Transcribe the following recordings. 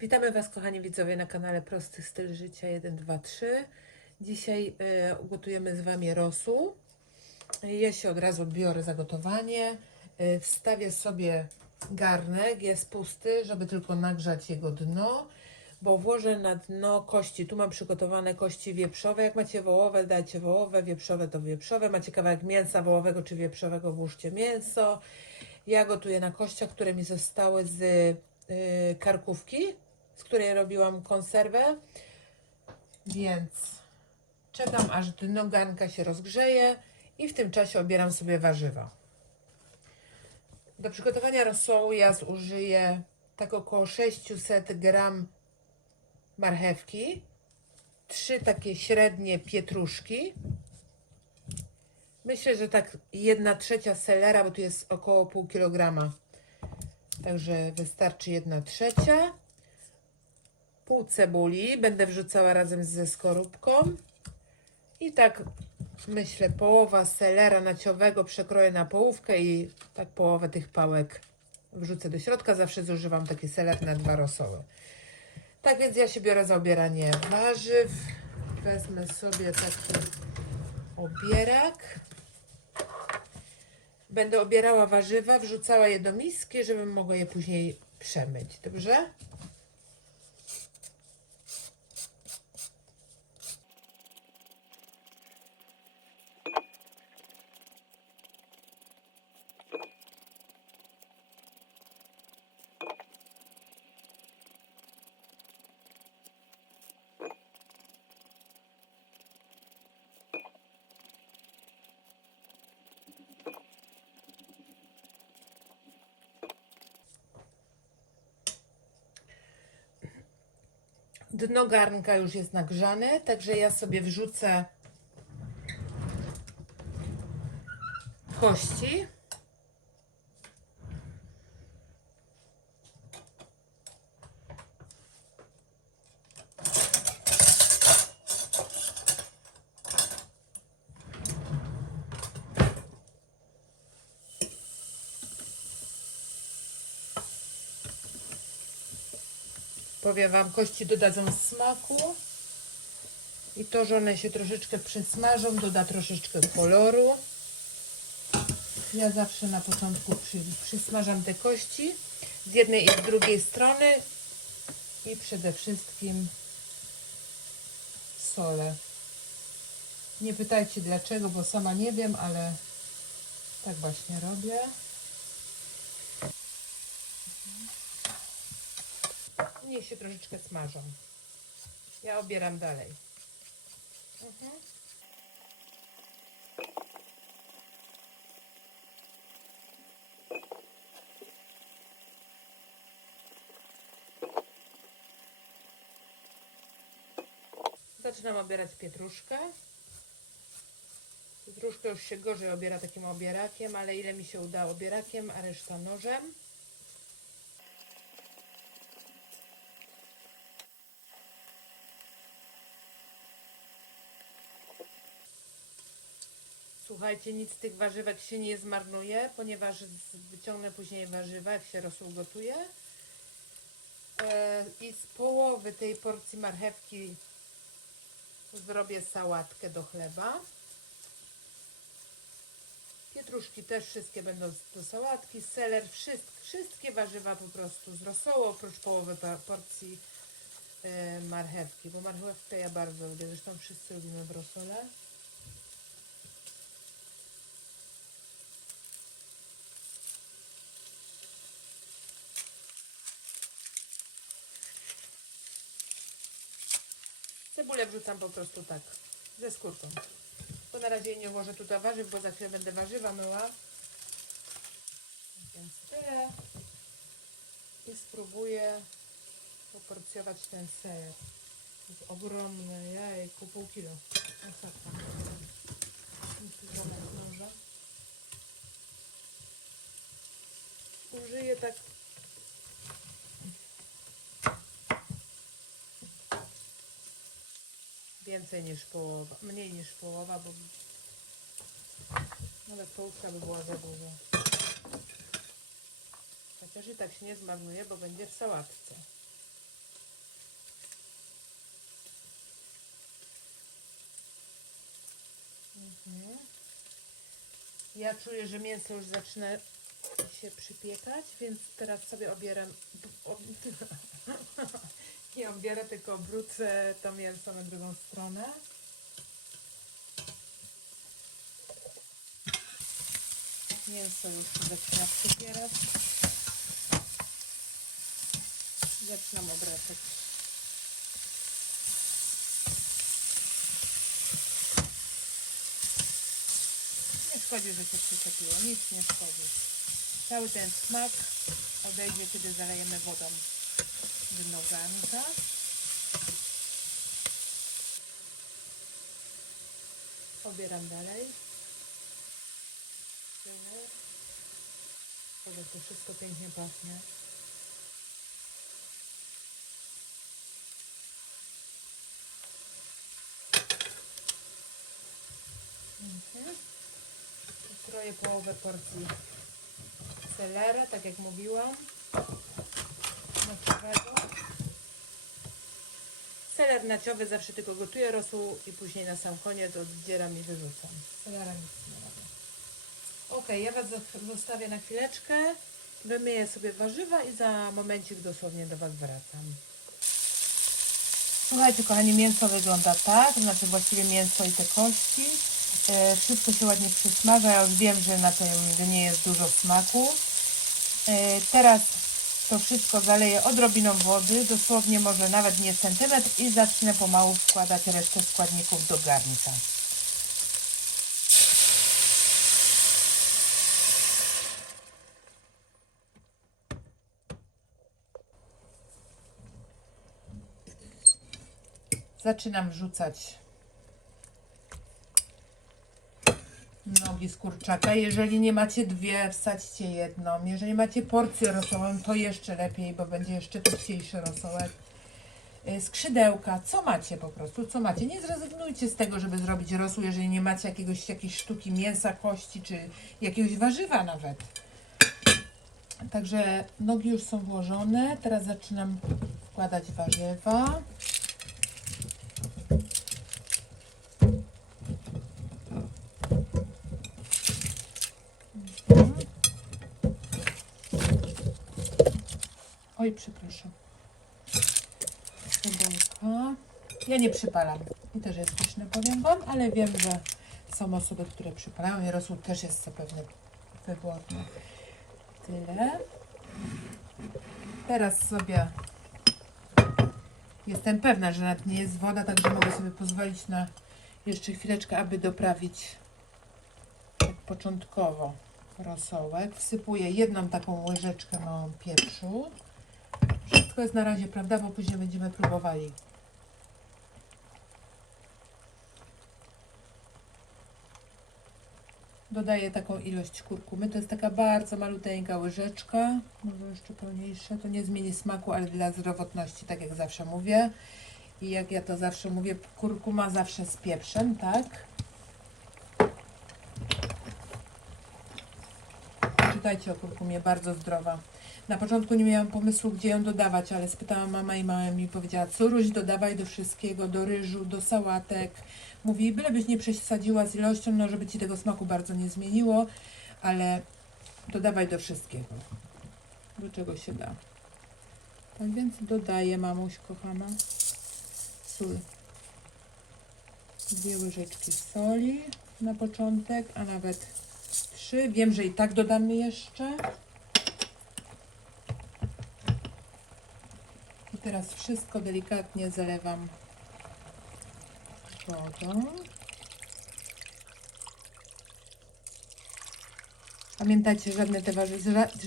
Witamy Was, kochani widzowie, na kanale Prosty Styl Życia 1, 2, 3. Dzisiaj ugotujemy z Wami rosół. Ja się od razu biorę za gotowanie. Wstawię sobie garnek, jest pusty, żeby tylko nagrzać jego dno, bo włożę na dno kości. Tu mam przygotowane kości wieprzowe. Jak macie wołowe, dajcie wołowe, wieprzowe to wieprzowe. Macie kawałek mięsa wołowego czy wieprzowego, włóżcie mięso. Ja gotuję na kościach, które mi zostały z karkówki, z której robiłam konserwę, więc czekam, aż dno garnka się rozgrzeje i w tym czasie obieram sobie warzywa. Do przygotowania rosołu ja zużyję tak około 600 gram marchewki, 3 takie średnie pietruszki. Myślę, że tak 1/3 selera, bo tu jest około pół kilograma. Także wystarczy 1/3. Pół cebuli będę wrzucała razem ze skorupką. I tak myślę, połowa selera naciowego przekroję na połówkę i tak połowę tych pałek wrzucę do środka. Zawsze zużywam taki seler na 2 rosoły. Tak więc ja się biorę za obieranie warzyw. Wezmę sobie taki obierak. Będę obierała warzywa, wrzucała je do miski, żebym mogła je później przemyć. Dobrze? Dno garnka już jest nagrzane, także ja sobie wrzucę kości. Powiem Wam, kości dodadzą smaku i to, że one się troszeczkę przysmażą, doda troszeczkę koloru. Ja zawsze na początku przysmażam te kości z jednej i z drugiej strony i przede wszystkim solę. Nie pytajcie dlaczego, bo sama nie wiem, ale tak właśnie robię. Niech się troszeczkę smażą. Ja obieram dalej. Zaczynam obierać pietruszkę. Pietruszkę już się gorzej obiera takim obierakiem, ale ile mi się uda obierakiem, a reszta nożem. Słuchajcie, nic z tych warzywek się nie zmarnuje, ponieważ wyciągnę później warzywa, jak się rosół gotuje. I z połowy tej porcji marchewki zrobię sałatkę do chleba. Pietruszki też wszystkie będą do sałatki, seler, wszystkie warzywa po prostu z rosołu, oprócz połowy porcji marchewki, bo marchewkę ja bardzo lubię, zresztą wszyscy lubimy w rosole. Cebulę wrzucam po prostu tak, ze skórką. To na razie nie włożę tutaj warzyw, bo za chwilę będę warzywa myła. Więc tyle. I spróbuję poporcjować ten ser. To jest ogromny, jajku, pół kilo. Masakra. Muszę złamać noża. Użyję tak więcej niż połowa, mniej niż połowa, bo nawet połówka by była za dużo. Chociaż i tak się nie zmarnuje, bo będzie w sałatce. Ja czuję, że mięso już zaczyna się przypiekać, więc teraz sobie obieram, nie obierę, tylko obrócę to mięso na drugą stronę. Mięso już zaczyna przypierać. Zaczynam obracać. Nie szkodzi, że się przyczepiło, nic nie szkodzi. Cały ten smak odejdzie, kiedy zalejemy wodą dno garnka. Pobieram dalej. To wszystko pięknie pachnie. Kroję połowę porcji selera, tak jak mówiłam. Naciowego. Seler naciowy zawsze tylko gotuję rosół i później na sam koniec oddzieram i wyrzucam. Selera nic nie robię. Ok, ja Was zostawię na chwileczkę. Wymyję sobie warzywa i za momencik dosłownie do Was wracam. Słuchajcie, kochani, mięso wygląda tak, znaczy właściwie mięso i te kości. Wszystko się ładnie przysmaża. Ja już wiem, że na tym dnie jest dużo smaku. Teraz to wszystko zaleję odrobiną wody, dosłownie może nawet nie centymetr, i zacznę pomału wkładać resztę składników do garnka. Zaczynam wrzucać nogi z kurczaka. Jeżeli nie macie dwie, wsadźcie jedną. Jeżeli macie porcję rosołową, to jeszcze lepiej, bo będzie jeszcze tłuściejszy rosołek. Skrzydełka, co macie po prostu, co macie. Nie zrezygnujcie z tego, żeby zrobić rosół, jeżeli nie macie jakiejś sztuki mięsa, kości, czy jakiegoś warzywa nawet. Także nogi już są włożone. Teraz zaczynam wkładać warzywa. Oj, przepraszam. Skrzydełka. Ja nie przypalam. I też jest pyszne, powiem Wam, ale wiem, że są osoby, które przypalają i rosół też jest zapewne wyborny. Tyle. Teraz sobie jestem pewna, że na dnie jest woda, także mogę sobie pozwolić na jeszcze chwileczkę, aby doprawić tak początkowo rosołek. Wsypuję jedną taką łyżeczkę małą pieprzu. Wszystko jest na razie, prawda, bo później będziemy próbowali. Dodaję taką ilość kurkumy. To jest taka bardzo maluteńka łyżeczka. Może jeszcze pełniejsza. To nie zmieni smaku, ale dla zdrowotności, tak jak zawsze mówię. I jak ja to zawsze mówię, kurkuma zawsze z pieprzem, tak? Czytajcie o kurkumie, bardzo zdrowa. Na początku nie miałam pomysłu, gdzie ją dodawać, ale spytałam mama i mama mi powiedziała: Curuś, dodawaj do wszystkiego, do ryżu, do sałatek. Mówi, bylebyś nie przesadziła z ilością, no żeby Ci tego smaku bardzo nie zmieniło, ale dodawaj do wszystkiego, do czego się da. Tak więc dodaję, mamuś kochana, sól. 2 łyżeczki soli na początek, a nawet 3. Wiem, że i tak dodamy jeszcze. I teraz wszystko delikatnie zalewam wodą. Pamiętajcie,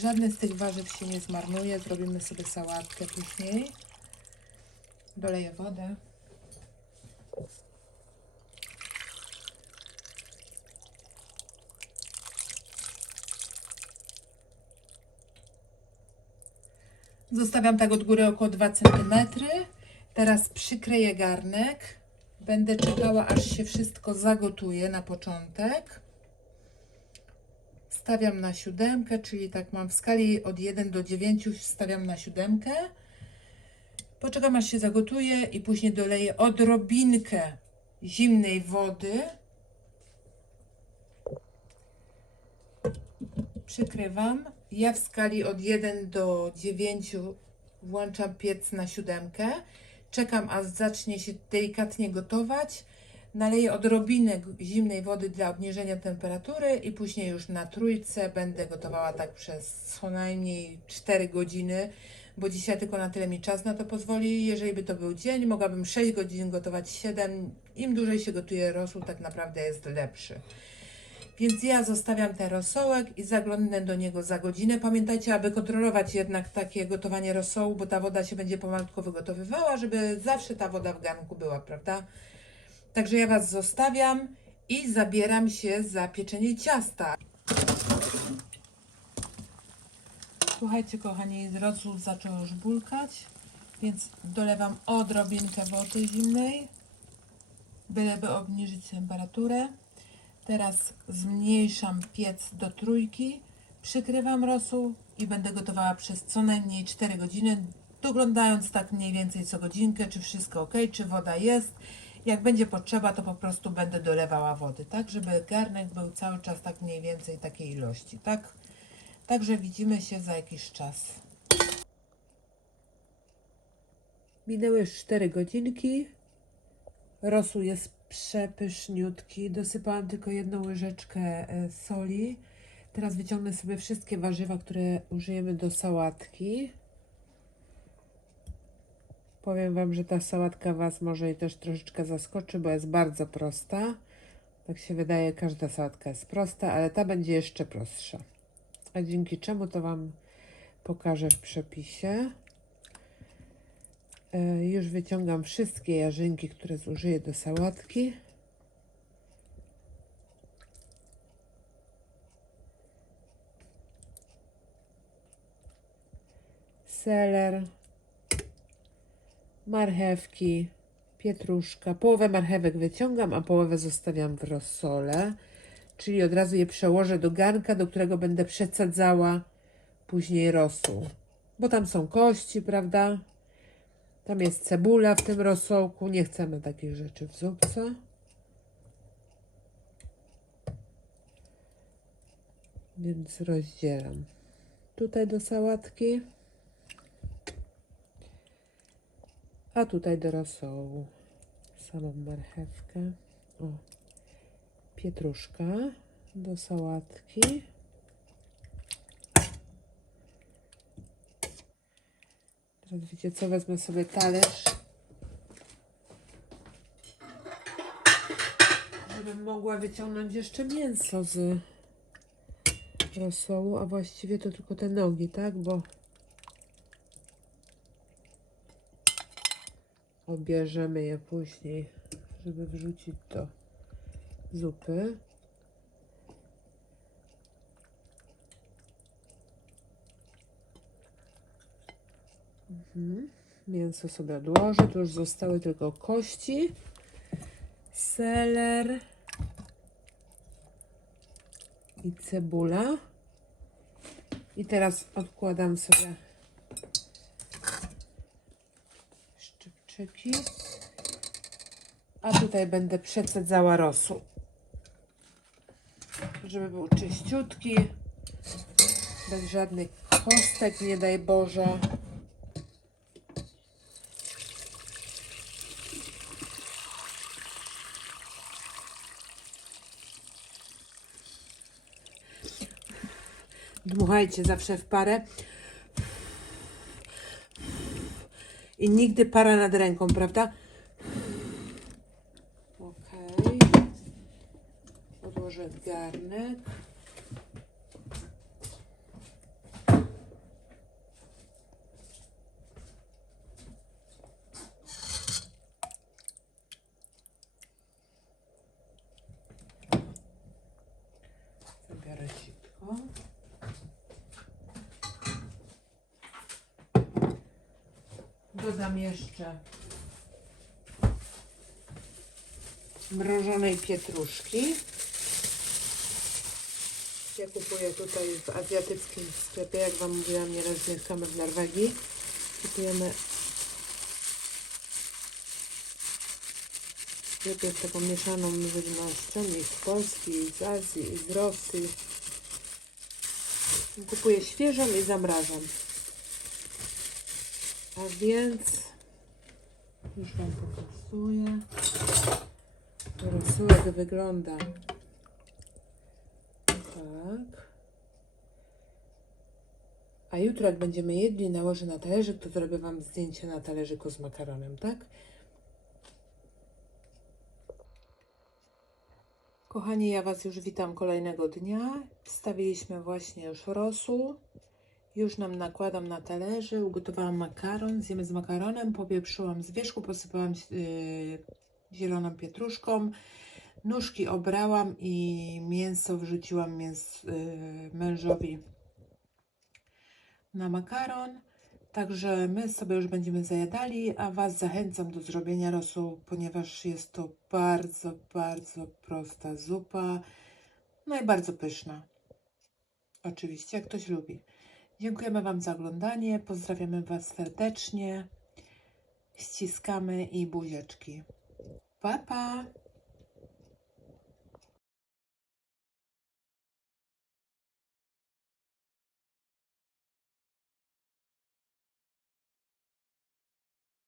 żadne z tych warzyw się nie zmarnuje. Zrobimy sobie sałatkę później. Doleję wodę. Zostawiam tak od góry około 2 cm. Teraz przykryję garnek. Będę czekała, aż się wszystko zagotuje na początek. Stawiam na 7, czyli tak mam w skali od 1 do 9, stawiam na 7. Poczekam, aż się zagotuje i później doleję odrobinkę zimnej wody. Przykrywam. Ja w skali od 1 do 9 włączam piec na 7. Czekam, aż zacznie się delikatnie gotować. Naleję odrobinę zimnej wody dla obniżenia temperatury i później już na 3 będę gotowała tak przez co najmniej 4 godziny, bo dzisiaj tylko na tyle mi czas na to pozwoli. Jeżeli by to był dzień, mogłabym 6 godzin gotować, 7. Im dłużej się gotuje rosół, tak naprawdę jest lepszy. Więc ja zostawiam ten rosołek i zaglądnę do niego za godzinę. Pamiętajcie, aby kontrolować jednak takie gotowanie rosołu, bo ta woda się będzie pomalutku wygotowywała, żeby zawsze ta woda w garnku była, prawda? Także ja Was zostawiam i zabieram się za pieczenie ciasta. Słuchajcie, kochani, rosół zaczął już bulkać, więc dolewam odrobinkę wody zimnej, byleby obniżyć temperaturę. Teraz zmniejszam piec do 3, przykrywam rosół i będę gotowała przez co najmniej 4 godziny, doglądając tak mniej więcej co godzinkę, czy wszystko ok, czy woda jest. Jak będzie potrzeba, to po prostu będę dolewała wody, tak, żeby garnek był cały czas tak mniej więcej takiej ilości, tak? Także widzimy się za jakiś czas. Minęły już 4 godzinki. Rosół jest przepyszniutki. Dosypałam tylko 1 łyżeczkę soli. Teraz wyciągnę sobie wszystkie warzywa, które użyjemy do sałatki. Powiem Wam, że ta sałatka Was może i też troszeczkę zaskoczy, bo jest bardzo prosta. Tak się wydaje, każda sałatka jest prosta, ale ta będzie jeszcze prostsza. A dzięki czemu to Wam pokażę w przepisie. Już wyciągam wszystkie jarzynki, które zużyję do sałatki. Seler, marchewki, pietruszka. Połowę marchewek wyciągam, a połowę zostawiam w rosole. Czyli od razu je przełożę do garnka, do którego będę przesadzała później rosół. Bo tam są kości, prawda? Tam jest cebula w tym rosołku. Nie chcemy takich rzeczy w zupce. Więc rozdzielam. Tutaj do sałatki. A tutaj do rosołu. Samą marchewkę. O. Pietruszka do sałatki. Teraz wiecie co? Wezmę sobie talerz, żebym mogła wyciągnąć jeszcze mięso z rosołu, a właściwie to tylko te nogi, tak? Bo obierzemy je później, żeby wrzucić do zupy. Mięso sobie odłożę. Tu już zostały tylko kości, seler i cebula. I teraz odkładam sobie szczypczyki. A tutaj będę przecedzała rosół, żeby był czyściutki, bez żadnych kostek, nie daj Boże. Dmuchajcie zawsze w parę i nigdy para nad ręką, prawda? Ok. Odłożę garnek. Zabiorę sitko. Dodam jeszcze mrożonej pietruszki. Ja kupuję tutaj w azjatyckim sklepie, jak Wam mówiłam, nieraz mieszkamy w Norwegii. Kupujemy sklepie z taką mieszaną żywnością i z Polski, i z Azji, i z Rosji. Kupuję świeżą i zamrażam. A więc już Wam pokazuję. Rosołek wygląda tak. A jutro jak będziemy jedli, nałożę na talerzyk, to zrobię Wam zdjęcie na talerzyku z makaronem, tak? Kochani, ja Was już witam kolejnego dnia. Wstawiliśmy właśnie już rosół. Już nam nakładam na talerze. Ugotowałam makaron. Zjemy z makaronem. Popieprzyłam z wierzchu, posypałam zieloną pietruszką. Nóżki obrałam i mięso wrzuciłam mężowi na makaron. Także my sobie już będziemy zajadali, a Was zachęcam do zrobienia rosołu, ponieważ jest to bardzo, bardzo prosta zupa. No i bardzo pyszna. Oczywiście, jak ktoś lubi. Dziękujemy Wam za oglądanie. Pozdrawiamy Was serdecznie. Ściskamy i buziaczki. Pa, pa!